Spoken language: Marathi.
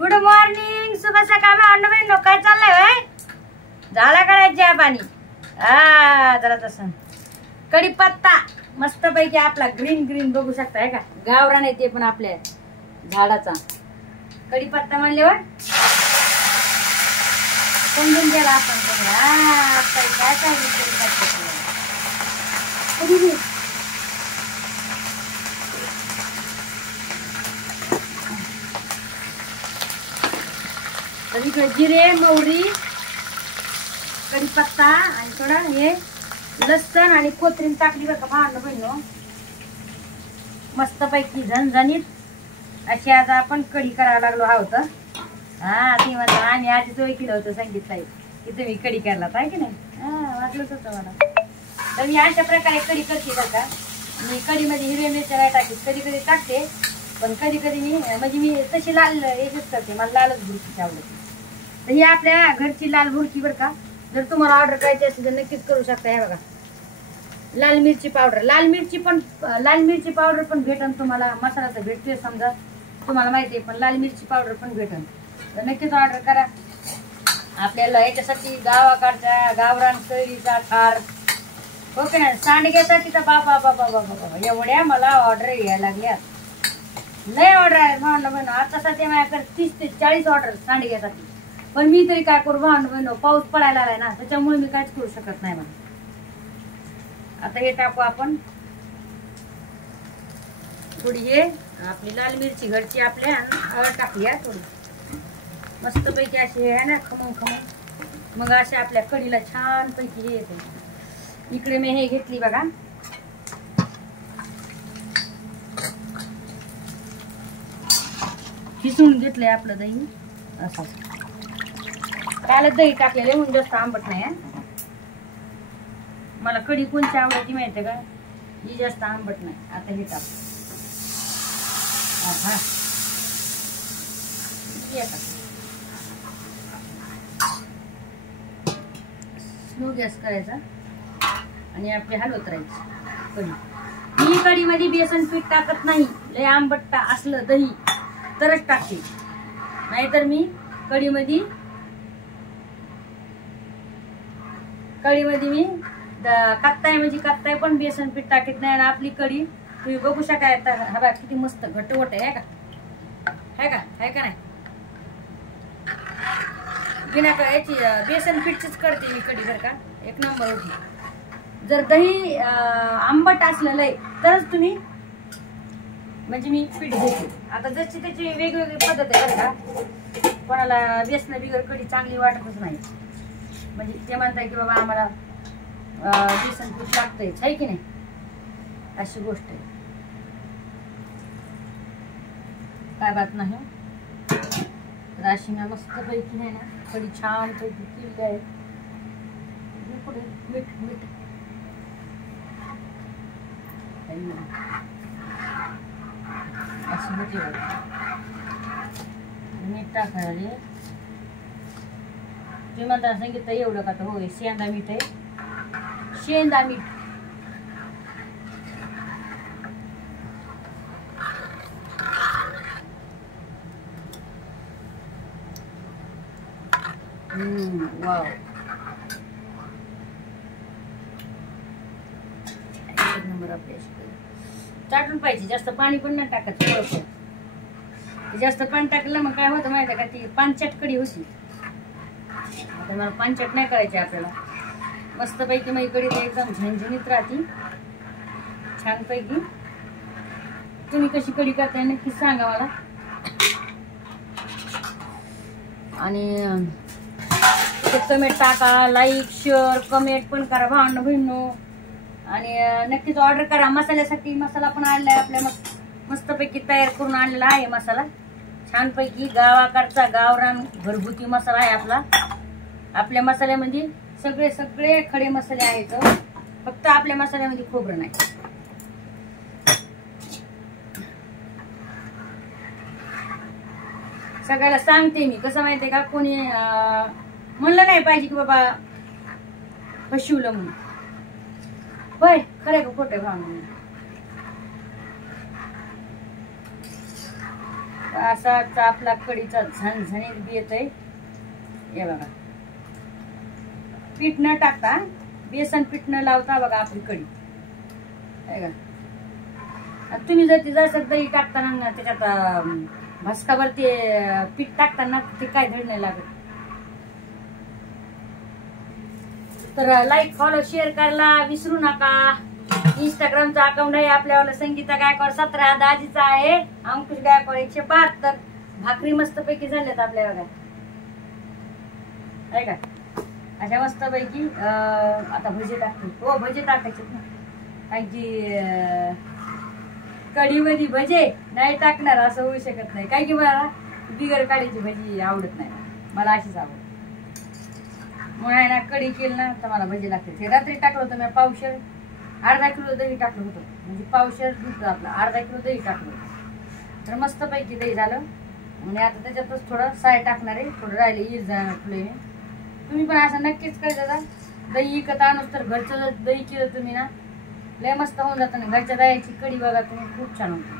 गुड मॉर्निंग, शुभ सकाळ भावंड. काय चाललंय होय? झाला का चहा पाणी? जरा तसं कढीपत्ता मस्त पैकी आपला ग्रीन ग्रीन बघू शकताय का, गावरान आहे ते पण आपल्या झाडाचा कढीपत्ता म्हणल्यावर समजून गेला आपण. काय काय इकडे जिरे, मोहरी, कढीपत्ता आणि थोडा हे लसण आणि कोथिंबीर टाकली बरं का भांडण बहिणो. मस्त पैकी झणझणीत अशी आज आपण कढी करायला लागलो आहोत. ती म्हणतो आम्ही आधी सोय केलं होतं संगीत ताई की तुम्ही कढी करायला आहे की नाही. वाटलंच होतं मला. तर मी अशा प्रकारे कढी करते बरं का. मी कढीमध्ये हिरव्या मिरच्या नाही टाकते, कधी कधी टाकते, पण कधी कधी मी म्हणजे मी तशी लाल एकच करते, मला लालच भुरकी आवडते. तर ही आपल्या घरची लाल भुरकी बरं का. जर तुम्हाला ऑर्डर करायची असेल तर नक्कीच करू शकता. हे बघा लाल मिरची पावडर, लाल मिरची पावडर पण भेटन तुम्हाला. मसाला तर भेटतोय समजा तुम्हाला माहिती आहे, पण लाल मिरची पावडर पण भेटन. तर नक्कीच ऑर्डर करा. आपल्याला याच्यासाठी गावाकडच्या गावरान कैरीचा खार हो की नाही, सांडग्यासाठी तर बाबा बाबा बाबा बाबा एवढ्या मला ऑर्डर यायला लागल्या. लय ऑर्डर आहे भावंड. आता सध्या माझ्याकडे 30 ते 40 ऑर्डर सांडग्यासाठी. पण मी तरी काय करू भावंड, पाऊस पडायला आलाय ना, त्याच्यामुळे मी काहीच करू शकत नाही मला. आता हे टाकू आपण थोडी, हे आपली लाल मिरची घरची आपल्या हळद टाकूया थोडी मस्त पैकी अशी आहे ना, खमंग खमंग. मग अशा आपल्या कढीला छान पैकी हे येते. इकडे मी हे घेतली बघा खिसून घेतलंय आपलं दही. असं कालच दही टाकलेलं म्हणून जास्त आंबट नाही. मला कढी कोणची आवडती माहिती का, ही जास्त आंबट नाही. आता हे टाक. स्लो गॅस करायचा आणि आपली हलवत राहायची कढी. मी कढीमध्ये बेसन पीठ टाकत नाही. लय आंबट असलं दही तरच टाकते, नाहीतर मी कढीमध्ये मी कत्ताय म्हणजे कत्ताय पण बेसन पीठ टाकत नाही. आणि आपली कढी तुम्ही बघू शकाय हवा किती मस्त घट्टवट आहे का, आहे का नाही. बिना याची बेसन पीठचीच करते मी कढी बरं का, एक नंबर होती. जर दही आंबट असलेलं आहे तरच तुम्ही म्हणजे मी पीठ घेते. आता जशी त्याची वेगवेगळी पद्धत आहे बरं का. कोणाला बेसन बिगर कढी चांगली वाटतच नाही, म्हणजे ते म्हणताय की बाबा आम्हाला बेसन पीठ लागतंयच, आहे की नाही, अशी गोष्ट आहे. काय बात नाही. तर अशी ना मस्त पैकी नाही ना कढी छान पैकी केली आहे. पुढे मीठ अशी मीठ टाकायला. तुम्ही म्हणता सांगितलं एवढं का, तर होय शेंदा मीठ आहे, शेंदा मीठ. वाव, एक नंबर. आपल्या चाटून पाहिजे, जास्त पाणी पण नाही टाकायचं. जास्त पाणी टाकलं मग काय होतं माहिती का, ती पानचट कढी होती. आता मला पानचट नाही करायची आपल्याला. मस्त पैकी मग कढी एकदम झणझणीत राहते छान पैकी. तुम्ही कशी कढी करताय नक्की सांगा मला. आणि कमेंट टाका, लाईक शेअर कमेंट पण करा भावंड बहिणो. आणि नक्कीच ऑर्डर करा. मसाल्यासाठी मसाला पण आणलाय आपल्या मस्तपैकी तयार करून आणलेला आहे मसाला. छानपैकी गावाकडचा गावरान घरगुती मसाला आहे आपला. आपल्या मसाल्यामध्ये सगळे खडे मसाले आहेत, फक्त आपल्या मसाल्यामध्ये खोबरं नाही. सगळ्याला सांगते मी, कसं माहितीये का, कोणी म्हणलं नाही पाहिजे की बाबा फसवलं म्हणून. होय खरं का खोटं भावना. असाच आपला कढीचा झणझणीत बी येतय. हे बघा, पीठ न टाकता, बेसन पीठ न लावता बघा आपली कढी. तुम्ही जर ती जसं दही टाकताना ना त्याच्यात भस्कावर ते पीठ टाकताना ते काय धड नाही लागत. तर लाईक फॉलो शेअर करायला विसरू नका. इंस्टाग्रामचा अकाउंट आहे आपल्याला, संगीता गायकवाड 17 दाजीचा आहे, अंकुश गायकवाड 172. भाकरी मस्त पैकी झाल्यात आपल्या बघा, आहे का अशा मस्त पैकी. आता भजे टाकते. हो भजे टाकायचे ना, कारण की कढीमध्ये भजे नाही टाकणार असं होऊ शकत नाही. काय की मला बिगर काढीची भजी आवडत नाही, मला अशीच आवडत. मग आहे ना कढी केली ना तर मला भजी लागते. ते रात्री टाकलं होतं मी पावशेर, अर्धा किलो दही टाकलं होतं, म्हणजे पावशेर दूध आपलं अर्धा किलो दही टाकलं होतं. तर मस्त पैकी दही झालं. आणि आता त्याच्यातच थोडं साय टाकणार आहे, थोडं राहिले ईर जाणार फुले. तुम्ही पण असं नक्कीच करायचं. दही विकत आणूच तर घरचं दही केलं तुम्ही ना लय मस्त होऊन जातं ना. घरच्या दह्याची कढी बघा तुम्ही, खूप छान होती.